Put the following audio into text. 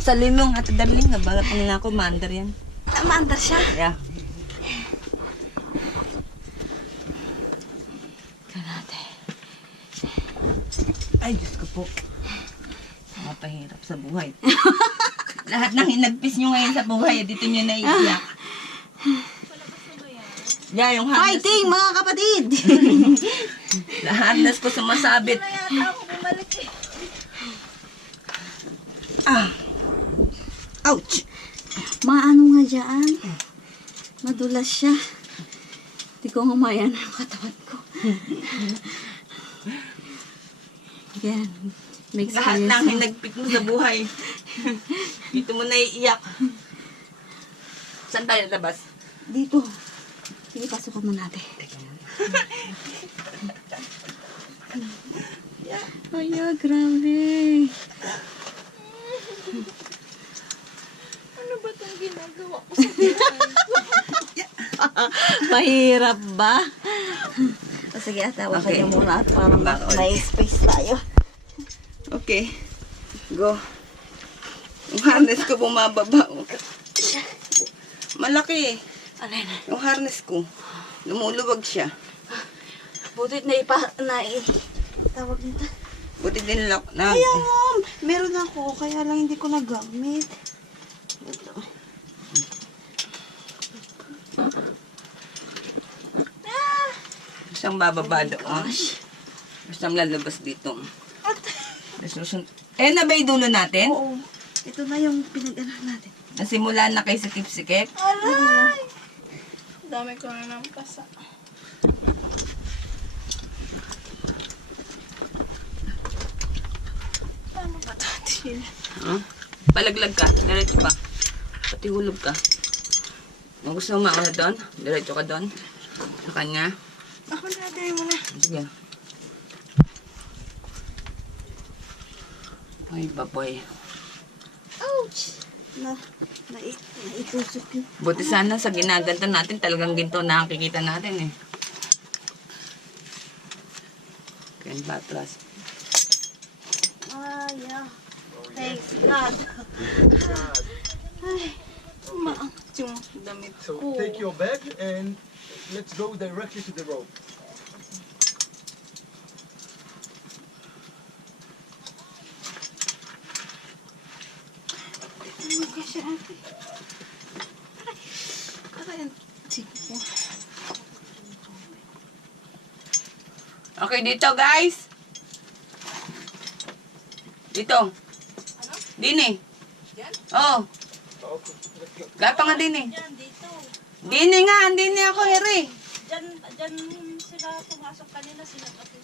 Sa limong at darling nga bagat nila ako maandar yan. Maandar siya. Yeah. Kanate. Ay, Diyos ko po. Mapahirap sa buhay. Lahat ng hinagpis nyo ngayon sa buhay, dito nyo naiiyak. Yeah, yung harness. Fighting, mga kapatid! Harness ko sumasabit. Ah. Ouch! Maano nga dyan? Madulas siya. Hindi ko ngamayan ang katawan ko. Yan. May Lahat experience ng na. hinagpit mo sa buhay. Dito mo naiiyak. Saan tayo labas? Dito. Sige, pasukan mo natin. Ay, grabe. Ano ba itong ginagawa ko sa buhay? Mahirap ba? O sige, tawagan Okay. niyo muna at para Back on. may space tayo. Okay. Go. Yung harness ko bumababa. Malaki eh. Ano yun? Yung harness ko. Lumuluwag siya. Butit na tawag nito. Buti din lang. Na, Kaya ma'am, meron ako, kaya lang hindi ko nagamit. Ito. Isang bababa doon. Isang lalabas dito. Eh, na ba yung dulo natin? Oo. Ito na yung pinag-ano natin. Nasimula na kay sikip-sikip. Aray! Dami ko na ng pasa. Paano ba ito, Tina? Huh? Palaglag ka. Diretso pa. Pati hulog ka. Kung gusto mo mauna doon, diretso ka doon. Sa kanya. Ako na, tayo mo na. Sige. Ay, baboy. Ouch! Naitusok yun. Buti sana sa ginaganto natin, talagang ginto na nakikita natin eh. Kaya batras. Yeah. Thanks God. Ay, maang. Yung damit. So take your bag and let's go directly to the rope. Ano ka siya ate? Aray, sige po. Okay, dito guys. Dito. Dini. Oh. Okay, let's go. Gapa nga dini. Yan, dito. Dini nga, dini ako, Heri. Diyan sila pumasok kanina, sila pati.